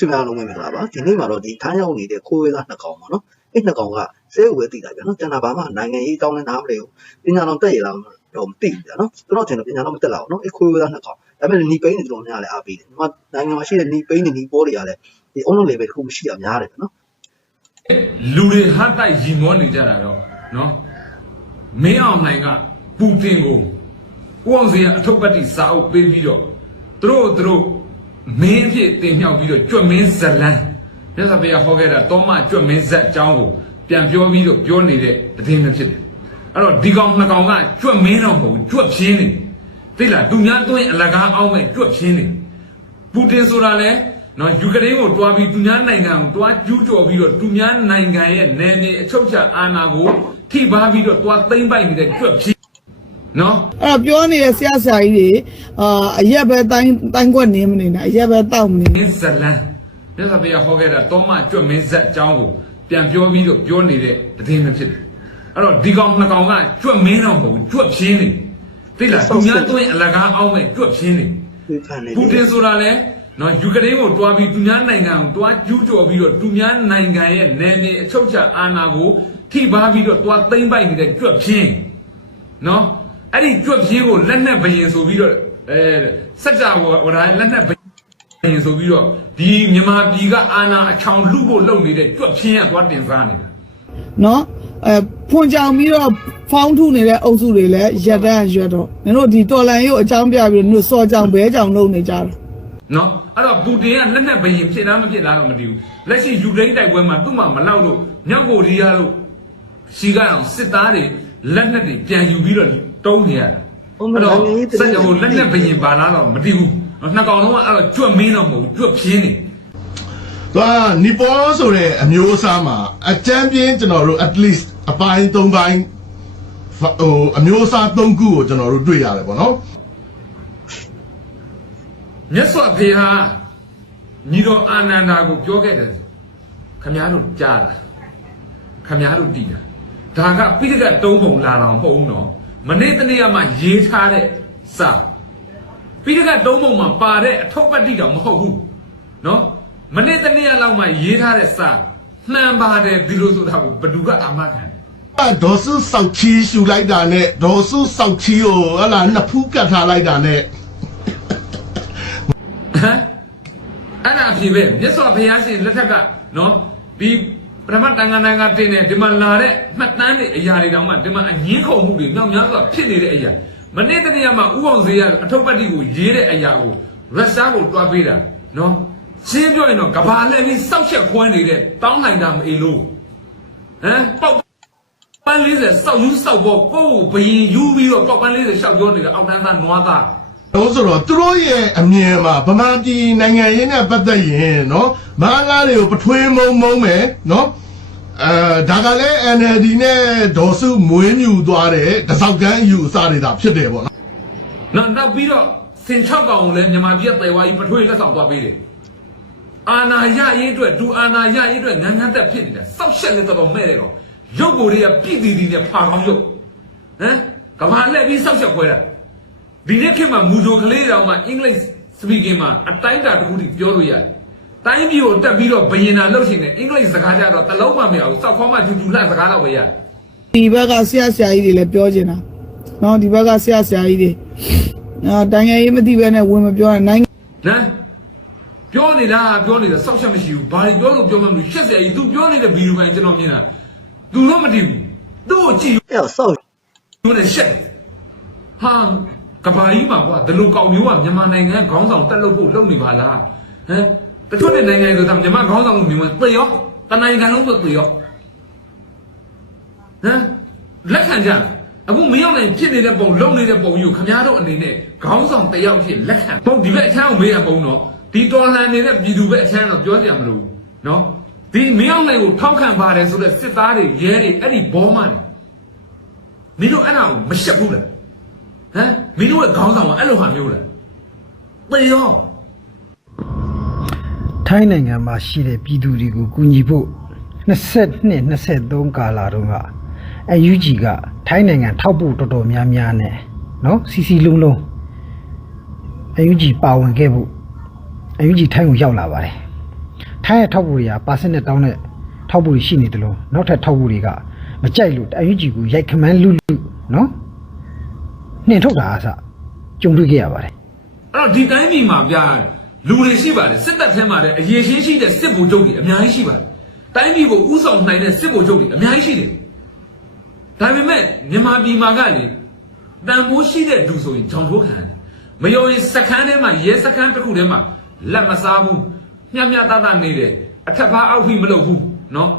သူများလုံးဝမင်္ဂလာပါဒီနေ့မှာတော့ဒီထိုင်းရောက်နေတဲ့ခိုးဝဲသားနှစ်ကောင်ပေါ့နော်အဲ့နှစ်ကောင်ကစဲဝဲတည်တာဗျာနော်ကျန်တာဘာမှနိုင်ငံရေးအကြောင်းလည်းနားမလည်ဘူးပညာတော်တက်ရလားတော့မသိဘူးဗျာနော်သူတို့ကျန်တော့ပညာတော်မတက်လာဘူးနော်အဲ့ခိုးဝဲသားနှစ်ကောင်ဒါပေမဲ့နီပိန်းတွေတော်များလည်းအားပေးတယ်ဒီမှာနိုင်ငံမှာရှိတဲ့နီပိန်းတွေနီပေါ်တွေကလည်းဒီအုံလုံး level တစ်ခုမရှိတာများတယ်ဗျာနော်လူတွေဟတ်တိုက်ရီမောနေကြတာတော့နော်မင်းအောင်နိုင်ကပူတင်ကိုဦးအောင်စင်ကအထုပ်ပတ်တိစာအုပ်ပေးပြီးတော့သူတို့သူတို့ မင်းအဖြစ်တင်မြှောက်ပြီးတော့ကြွတ်မင်းဇလန်းမြတ်စွာဘုရားဟောခဲ့တာတောမကြွတ်မင်းဇက်အကြောင်းကိုပြန်ပြောပြီးတော့ပြောနေတဲ့တည်င်းပဲဖြစ်တယ်အဲ့တော့ဒီကောင်နှစ်ကောင်ကကြွတ်မင်းတော့မဟုတ်ဘူးကြွတ်ဖြင်းနေသိလားသူများတွင်းအလကားအောင်မဲ့ကြွတ်ဖြင်းနေပူတင်ဆိုတာလဲနော်ယူကရိန်းကိုတွားပြီးသူများနိုင်ငံကိုတွားကျူးကျော်ပြီးတော့သူများနိုင်ငံရဲ့နယ်မြေအချုပ်ချာအာဏာကိုထိပါပြီးတော့တွားသိမ့်ပိုက်နေတဲ့ကြွက်ဖြစ် နော်အဲ့တော့ပြောနေတဲ့ဆရာဆရာကြီးတွေအာအရက်ပဲတိုင်းတိုင်းကွက်နေမနေနဲ့အရက်ပဲတောက်မနေမင်းဇလန်မြတ်စွာဘုရားဟောခဲ့တာတောမကြွက်မင်းဇက်အကြောင်းကိုပြန်ပြောပြီးတော့ပြောနေတဲ့တည်င်းပဲဖြစ်တယ်အဲ့တော့ဒီကောင်နှစ်ကောင်ကကြွက်မင်းတော့မဟုတ်ဘူးကြွက်ဖြင်းနေသိလားသူများတွင်းအလကားအောင်မဲ့ကြွက်ဖြင်းနေ ဒီခံနေပူတင်ဆိုတာလဲနော်ယူကရိန်းကိုတွားပြီးသူများနိုင်ငံကိုတွားကျူးကျော်ပြီးတော့သူများနိုင်ငံရဲ့နယ်မြေအချုပ်ချာအာဏာကိုထိပါပြီးတော့တွားသိမ့်ပိုက်နေတဲ့ကြွက်ဖြင်းနော် အဲ့ဒီကြွက်ဖြင်းကိုလက်နဲ့ဘယင်ဆိုပြီးတော့အဲစัจ java ဝရလက်နဲ့ဘယင်ဆိုပြီးတော့ဒီမြန်မာပြည်ကအာဏာအချောင်လူဖို့လုပ်နေတဲ့ကြွက်ဖြင်းကတွားတင်စားနေတာနော်အဲဖွန်ကြောင်ပြီးတော့ဖောင်းထုနေတဲ့အုပ်စုတွေလည်းရက်တန်းရွက်တော့နင်တို့ဒီတော်လန်ရုပ်အကြောင်းပြပြီးတော့နင်တို့စော်ကြောင်ဘဲကြောင်လုပ်နေကြတယ်နော်အဲ့တော့ပူတင်ကလက်နဲ့ဘယင်ဖြစ်လားမဖြစ်လားတော့မသိဘူးလက်ရှိယူကရိန်းတိုက်ပွဲမှာသူ့မှာမလောက်လို့မြောက်ကိုရီးယားလို့ရှီကတော့စစ်သားတွေလက်နဲ့တွေပြန်ယူပြီးတော့ တုံးနေရတာအဲ့တော့စက်ကြောင်လက်နဲ့ဘယင်ပါလားတော့မသိဘူးနော်နှစ်ကောင်လုံးကအဲ့တော့ကြွတ်မင်းတော့မဟုတ်ဘူးကြွတ်ဖြင်းနေသူကနီပေါ်ဆိုတဲ့အမျိုးအစားမှာအချမ်းပြင်းကျွန်တော်တို့ at least အပိုင်း၃ပိုင်းဟိုအမျိုးအစား၃ခုကိုကျွန်တော်တို့တွေ့ရတယ်ပေါ့နော်မြတ်စွာဘုရားညီတော်အာနန္ဒာကိုပြောခဲ့တယ်ခမည်းတော်ကြားတာခမည်းတော်တည်တာဒါကပိဋကတ်သုံးပုံလာတော်မဟုတ်ဘူးနော် မနေ့တနေ့ကမှရေးထားတဲ့စာပိဋကတ်သုံးပုံမှာပါတဲ့အထုပ်ပတ္တိတော်မဟုတ်ဘူးနော်မနေ့တနေ့ကလောက်မှရေးထားတဲ့စာမှန်ပါတယ်ဒီလိုဆိုတာကိုဘယ်သူကအာမခံလဲအဲ့ဒေါ်စုစောက်ချီရှူလိုက်တာနဲ့ဒေါ်စုစောက်ချီကိုဟလာနှစ်ဖူးကတ်ထားလိုက်တာနဲ့ဟမ်အဲ့ဒါအဖြစ်ပဲမြတ်စွာဘုရားရှင်လက်ထက်ကနော်ဒီ ပရမတ်တန်ခါတန်ခါတင်နေဒီမှာလာတဲ့မှတ်တမ်းတွေအရာတွေတောင်မှဒီမှာအငင်းခုန်မှုတွေမြောက်များစွာဖြစ်နေတဲ့အရာမနေ့တနေ့ကမှဥအောင်စေရအထုပ်ပတ်တိကိုရေးတဲ့အရာကိုရုရှားကိုတွားပေးတာနော်ရှင်းပြောရင်တော့ကဘာလှည့်ပြီးစောက်ချက်ခွဲနေတဲ့တောင်းနိုင်တာမအေလို့ဟမ်ပေါက်ပန်း40စောက်ယူစောက်ပေါ်ကိုယ်ကိုဘယင်ယူပြီးတော့ပေါက်ပန်း40ရှောက်ပြောနေတဲ့အောက်တန်းသားနွားသား တော့ဆိုတော့သူတို့ရဲ့အမြင်မှာဗမာပြည်နိုင်ငံရေးနဲ့ပတ်သက်ရင်နော်မဟာငါတွေကိုပထွေးမုံမုံမယ်နော်အဲဒါကလည်း NLD နဲ့ဒေါ်စုမွေးမြူသွားတဲ့တစောက်ကန်းအယူအဆတွေသာဖြစ်တယ်ပေါ့နော်နောက်နောက်ပြီးတော့စင်6ကောင်ကိုလည်းမြန်မာပြည်ကတယ်ဝါကြီးပထွေးလက်ဆောင်သွားပေးတယ်အာနာရရေးအတွက်ဒူအာနာရရေးအတွက်ငန်းငန်းတက်ဖြစ်နေတာစောက်ရှက်လေးတော်တော်မဲ့တယ်တော့ရုပ်ကိုယ်တွေကပြည့်တည်တည်နဲ့ဖာကောင်းရုပ်ဟမ်ကဘာလက်ပြီးစောက်ရှက်ခွဲတာ ဒီနေ့ခေတ်မှာမူဂျိုကလေးတောင်မှအင်္ဂလိပ်စပီကင်မှာအတိုင်းတာတစ်ခုထိပြောလို့ရတယ်တိုင်းပြည်ကိုတက်ပြီးတော့ဘယင်နာလှုပ်ရှင်တယ်အင်္ဂလိပ်စကားကြတော့တလုံးမှမရဘူးစောက်ခေါင်းမှဂျူဂျူလှစကားတော့ပဲရတယ်ဒီဘက်ကဆရာဆရာကြီးတွေလည်းပြောနေတာနော်ဒီဘက်ကဆရာဆရာကြီးတွေအာတိုင်းငယ်ရေးမသိဘဲနဲ့ဝင်မပြောနဲ့နိုင်ငံနော်ပြောနေတာပြောနေတာစောက်ချက်မရှိဘူးဘာတွေပြောလို့ပြောမှမလို့ရှက်စရာကြီး तू ပြောနေတဲ့ဗီဒီယိုပိုင်းကျွန်တော်မြင်တာ तू တော့မတည်ဘူးသူ့ကိုကြည့်အဲ့တော့စောက်ယူနေရှက်တယ်ဟာ ကဘာကြီးမှာကွာဒီလိုကောင်မျိုးကမြန်မာနိုင်ငံခေါင်းဆောင်တက်လို့ဖို့လုပ်နေပါလားဟမ်တချို့တဲ့နိုင်ငံဆိုတာမြန်မာခေါင်းဆောင်ကိုမြင်ဝင်သေရောတနိုင်ငံလုံးဆိုသေရောဟမ်လက်ခံကြအခုမရောက်နိုင်ဖြစ်နေတဲ့ပုံလုံနေတဲ့ပုံကြီးကိုခင်ဗျားတို့အနေနဲ့ခေါင်းဆောင်တယောက်ဖြစ်လက်ခံပုံဒီဘက်အချမ်းကိုမေးရပုံတော့ဒီတော်လှန်နေတဲ့ပြည်သူဘက်အချမ်းတော့ပြောကြမလို့နော်ဒီမရောက်နိုင်ကိုထောက်ခံပါတယ်ဆိုတဲ့စစ်သားတွေရဲတွေအဲ့ဒီဘောမတွေမင်းတို့အဲ့ဒါကိုမရှက်ဘူးလား ဟမ်မင်းတို့ရဲ့ခေါင်းဆောင်ကအဲ့လိုဟာမျိုးလားသေရောထိုင်းနိုင်ငံမှာရှိတဲ့ပြည်သူတွေကိုကူညီဖို့22 23ကာလာတုန်းကအယူဂျီကထိုင်းနိုင်ငံထောက်ဖို့တော်တော်များများနဲ့နော်စီစီလုံးလုံးအယူဂျီပါဝင်ခဲ့ဖို့အယူဂျီထိုင်းကိုရောက်လာပါတယ်ထိုင်းရဲ့ထောက်ပူတွေကပါစက်နဲ့တောင်းတဲ့ထောက်ပူတွေရှိနေတယ်လို့နောက်ထပ်ထောက်ပူတွေကမကြိုက်လို့အယူကြီးကိုရိုက်ခမန်းလူလူနော် နှင်ထုတ်တာအစကြုံတွေ့ခဲ့ရပါတယ်အဲ့တော့ဒီတိုင်းပြည်မှာဗျာလူတွေရှိပါတယ်စစ်တပ်ထဲမှာလည်းအရေးရှင်းရှိတဲ့စစ်ဗိုလ်ချုပ်တွေအများကြီးရှိပါတယ်တိုင်းပြည်ကိုဥဆောင်နိုင်တဲ့စစ်ဗိုလ်ချုပ်တွေအများကြီးရှိတယ်ဒါပေမဲ့မြန်မာပြည်မှာကလေတန်ဖိုးရှိတဲ့လူဆိုရင်ဂျောင်ထိုးခံတယ်မယုံရင်စခန်းထဲမှာရဲစခန်းတစ်ခုထဲမှာလက်မစားဘူးညံ့ညံ့တတနေတယ်အထက်ဖားအောက်ဖိမလုပ်ဘူးနော်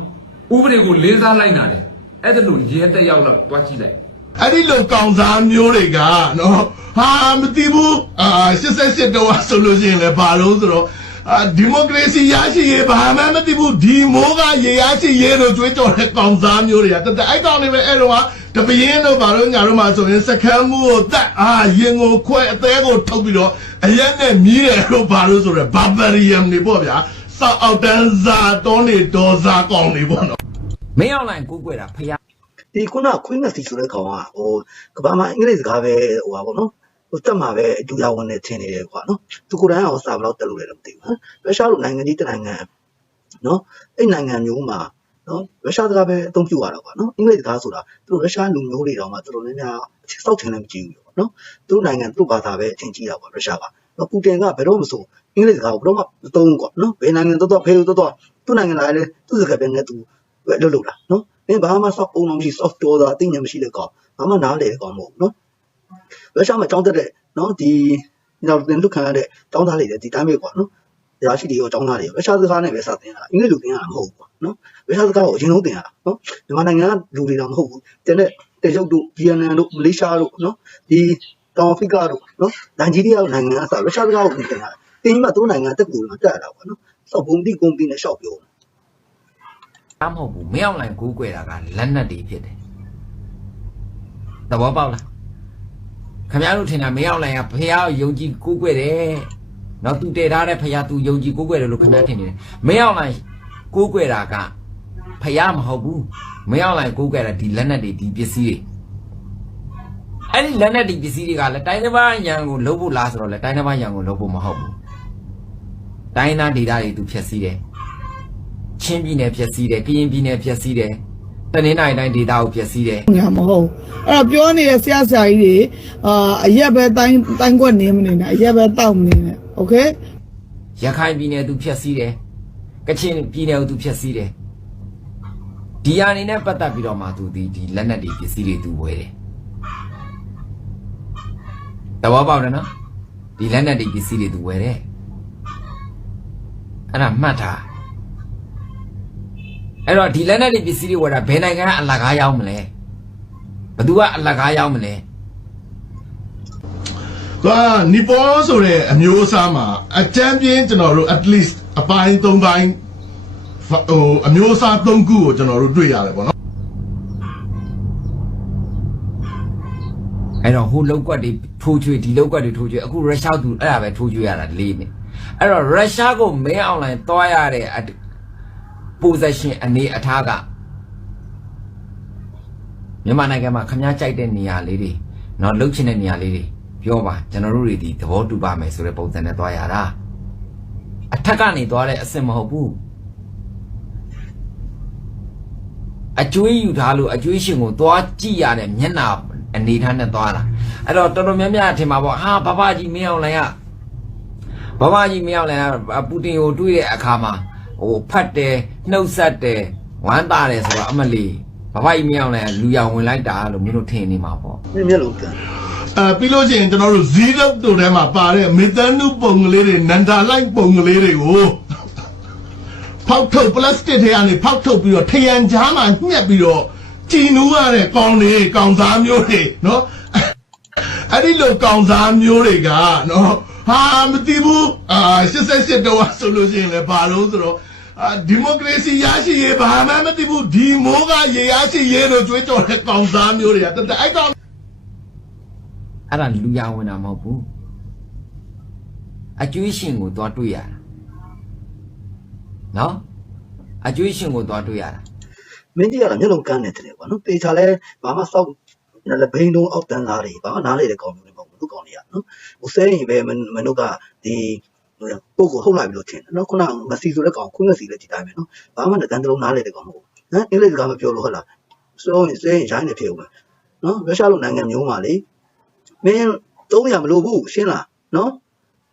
ဥပဒေကိုလေးစားလိုက်နာတယ်အဲ့ဒါလို့ရဲတက်ရောက်တော့တွားကြည့်လိုက် အဲ့ဒီလိုကောင်စားမျိုးတွေကနော်ဟာမသိဘူးအာ88တော့ဆိုလို့ရှိရင်လည်းဘာလို့ဆိုတော့အာဒီမိုကရေစီရရှိရေးဘာမှမသိဘူးဒီမိုးကရေရရှိရေးလို့ကြွေးကြော်တဲ့ကောင်စားမျိုးတွေကတတအဲ့ကောင်တွေပဲအဲ့တော့ကတပင်းတို့ဘာလို့ညာတို့မှဆိုရင်စကမ်းမှုကိုတတ်အာရင်ကိုခွဲအသေးကိုထုတ်ပြီးတော့အရက်နဲ့မြည်တယ်လို့ဘာလို့ဆိုတော့ဘာဘရီယမ်တွေပေါ့ဗျာစောက်အောက်တန်းစာတောနေဒေါ်စာကောင်တွေပေါ့နော်မင်းအောင်လိုင်းကိုကိုွယ်တာဖျား ဒီခုနခွင်းနစီဆိုတဲ့ကောင်ကဟိုကဘာမှအင်္ဂလိပ်စကားပဲဟိုပါဘောနော်ဟိုတက်မှာပဲအတူရဝင်နေထင်နေတယ်ကွာနော်သူကိုယ်တိုင်အောင်စာဘယ်လောက်တက်လို့လဲတော့မသိဘူးဟမ်ရုရှားလိုနိုင်ငံကြီးတစ်နိုင်ငံနော်အဲ့နိုင်ငံမျိုးမှာနော်ရုရှားစကားပဲအသုံးပြုရတာကွာနော်အင်္ဂလိပ်စကားဆိုတာသူတို့ရုရှားလူမျိုးတွေတောင်မှသူတို့လည်းများစောက်ထင်လည်းမကြည့်ဘူးပေါ့နော်သူတို့နိုင်ငံသူ့ဘာသာပဲအချင်းကြီးတာကွာရုရှားကနော်ပူတင်ကဘယ်တော့မှမဆိုအင်္ဂလိပ်စကားကိုဘယ်တော့မှမသုံးဘူးကွာနော်ဘယ်နိုင်ငံတော့တော့ဖေးတော့တော့သူ့နိုင်ငံလာလေသူ့စကားပဲနဲ့သူပဲလွတ်လို့လားနော်မ င်းဘာမှစောက်ပုံတော့မရှိ software သာအသိဉာဏ်မရှိတဲ့ကောင်ဘာမှနားလေတဲ့ကောင်မဟုတ်ဘူးနော်ရုရှားမှာကြောင်းတက်တဲ့နော်ဒီနောက်တင်လွတ်ခံရတဲ့တောင်းသားလေးတွေဒီတိုင်းပဲကွာနော်ရရှိတွေရောတောင်းသားတွေရောရုရှားစကားနဲ့ပဲစတင်တာအင်္ဂလိပ်လိုသင်ရတာမဟုတ်ဘူးကွာနော်ရုရှားစကားကိုအရင်ဆုံးသင်ရတာနော်မြန်မာနိုင်ငံကလူတွေတော့မဟုတ်ဘူးတင်တဲ့တေရုတ်တို့ဗီယက်နမ်တို့မလေးရှားတို့နော်ဒီတောင်အာဖရိကတို့နော်နိုင်ဂျီးရီးယားတို့နိုင်ငံကစရုရှားစကားကိုသင်တာတင်မှသူ့နိုင်ငံတက်ကူမှာတက်ရတာကွာနော်စောက်ပုံတိကုန်ပြီးနဲ့ရှောက်ပြော မဟုတ်ဘူးမင်းအောင်လိုင်းကိုကိုွယ်တာကလက်နက်တွေဖြစ်တယ်သဘောပေါက်လားခင်ဗျားတို့ထင်တာမင်းအောင်လိုင်းကဖျားကိုယုံကြည်ကိုကိုွယ်တယ်နော်သူတည်ထားတဲ့ဖျားသူယုံကြည်ကိုကိုွယ်တယ်လို့ခင်ဗျားထင်နေတယ်မင်းအောင်လိုင်းကိုကိုွယ်တာကဖျားမဟုတ်ဘူးမင်းအောင်လိုင်းကိုကိုွယ်တာဒီလက်နက်တွေဒီပစ္စည်းတွေအဲ့ဒီလက်နက်ဒီပစ္စည်းတွေကလည်းတိုင်းတစ်ပါးရန်ကိုလုံးဖို့လားဆိုတော့လေတိုင်းတစ်ပါးရန်ကိုလုံးဖို့မဟုတ်ဘူးတိုင်းသားဒေတာတွေသူဖျက်ဆီးတယ် ချင်းပြည်နယ်ဖြည့်ဆည်းတယ်ကရင်ပြည်နယ်ဖြည့်ဆည်းတယ်တနင်္သာရီတိုင်းဒေသကိုဖြည့်ဆည်းတယ် ညာမဟုတ်အဲ့တော့ပြောနေတဲ့ဆရာဆရာကြီးတွေအာအရက်ပဲတိုင်းတိုင်းကွက်နေမနေနဲ့အရက်ပဲတောက်မနေနဲ့โอเค ရခိုင်ပြည်နယ်သူဖြည့်ဆည်းတယ်ကချင်ပြည်နယ်ကိုသူဖြည့်ဆည်းတယ်ဒီဟာနေနဲ့ပတ်သက်ပြီးတော့မှသူဒီဒီလက်နက်တွေပစ္စည်းတွေသူဝယ်တယ်တဘောပေါက်တယ်နော်ဒီလက်နက်တွေပစ္စည်းတွေသူဝယ်တယ်အဲ့ဒါမှတ်ထား အဲ့တော့ဒီလက်နက်တွေပစ္စည်းတွေဝယ်တာဘယ်နိုင်ငံကအလကားရောက်မလဲဘယ်သူကအလကားရောက်မလဲကွာနီပေါ်ဆိုတဲ့အမျိုးအစားမှာအချမ်းပြင်းကျွန်တော်တို့ at least အပိုင်း၃ပိုင်းဟိုအမျိုးအစား၃ခုကိုကျွန်တော်တို့တွေ့ရတယ်ပေါ့နော်အဲ့တော့ဟိုလောက်ကွက်တွေထိုးချွေဒီလောက်ကွက်တွေထိုးချွေအခုရုရှားသူအဲ့ဒါပဲထိုးချွေရတာလေးနေအဲ့တော့ရုရှားကိုမင်းအောင်လိုင်းသွားရတဲ့ possession အနေအထားကမြန်မာနိုင်ငံမှာခမားကြိုက်တဲ့နေရာလေးတွေနော်လှုပ်ချင်တဲ့နေရာလေးတွေပြောပါကျွန်တော်တို့တွေဒီသဘောတူပါမယ်ဆိုတဲ့ပုံစံနဲ့သွားရတာအထက်ကနေသွားတဲ့အဆင့်မဟုတ်ဘူးအကျွေးယူထားလို့အကျွေးရှင်ကိုသွားကြည့်ရတဲ့မျက်နှာအနေထားနဲ့သွားတာအဲ့တော့တော်တော်များများအထင်မှာပေါ့ဟာဘဘကြီးမင်းအောင်လိုင်ကဘဘကြီးမင်းအောင်လိုင်ကပူတင်ကိုတွေးတဲ့အခါမှာ ဟိုဖတ်တယ်နှုတ်ဆက်တယ်ဝမ်းသာတယ်ဆိုတော့အမလီဘဘကြီးမင်းအောင်လိုင်းကလူရောင်ဝင်လိုက်တာလို့မင်းတို့ထင်နေမှာပေါ့မြင်မျက်လုံးကန်အဲပြီးလို့ရှိရင်ကျွန်တော်တို့ဇီးရုပ်တို့ထဲမှာပါတဲ့မေတ္တနုပုံကလေးတွေနန္ဒာလိုက်ပုံကလေးတွေကိုဖောက်ထုတ်ပလတ်စတစ်ထဲကနေဖောက်ထုတ်ပြီးတော့ထရန်ကြားမှာညှက်ပြီးတော့ကြည်နူးရတဲ့ကောင်တွေကောင်စားမျိုးတွေနော်အဲ့ဒီလိုကောင်စားမျိုးတွေကနော်ဟာမသိဘူးအာ88တော့ဆိုလို့ရှိရင်လည်းဘာလို့ဆိုတော့ အာဒီမိုကရေစီရရှိရေးဘာမှမသိဘူးဒီမိုးကရေရရှိရေးလို့ကြွေးကြော်တဲ့ကောင်စားမျိုးတွေကတတအဲ့ကောင်အဲ့ဒါလူရောင်ဝင်တာမဟုတ်ဘူးအကျွေးရှင်ကိုသွားတွေ့ရတာနော်အကျွေးရှင်ကိုသွားတွေ့ရတာမင်းကြီးကတော့မျက်လုံးကန်းနေတယ်ကွာနော်တေချာလဲဘာမှစောက်လည်းဘိန်းလုံးအောက်တန်းသားတွေဘာမှနားလေတဲ့ကောင်မျိုးတွေမဟုတ်ဘူးသူကောင်တွေကနော်ဟိုဆဲရင်ပဲမင်းတို့ကဒီ ပုဂ္ဂိုလ်ဟုတ်လာပြီလို့ထင်တယ်နော်ခုနကမစီဆိုတဲ့ကောင်ခွင်းမစီလည်းဒီတိုင်းပဲနော်ဘာမှလည်းတန်တလုံးနားလေတဲ့ကောင်မဟုတ်ဘူးဟမ်အင်္ဂလိပ်စကားမပြောလို့ဟုတ်လားစိုးရင်စေးရင်ရိုင်းနေဖြစ်ဦးမယ်နော်ရုရှားလိုနိုင်ငံမျိုးမှာလေမင်း300မလို့ဘူးရှင်းလားနော်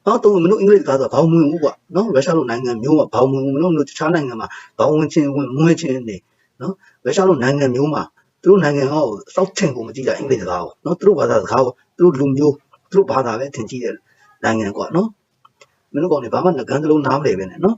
ဟောတော့မလို့အင်္ဂလိပ်စကားဆိုဘောင်မဝင်ဘူးကွာနော်ရုရှားလိုနိုင်ငံမျိုးမှာဘောင်မဝင်ဘူးမလို့တခြားနိုင်ငံမှာဘောင်ဝင်ချင်းဝင်မဝင်ချင်းနေနော်ရုရှားလိုနိုင်ငံမျိုးမှာသူတို့နိုင်ငံဟောစောက်ချင်ကိုမကြည့်ကြအင်္ဂလိပ်စကားကိုနော်သူတို့ဘာသာစကားကိုသူတို့လူမျိုးသူတို့ဘာသာပဲထင်ကြည့်တယ်နိုင်ငံကွာနော် မင်းတို့ကောင်တွေဘာမှငကန်းစလုံးနားမလဲပဲနဲ့နော်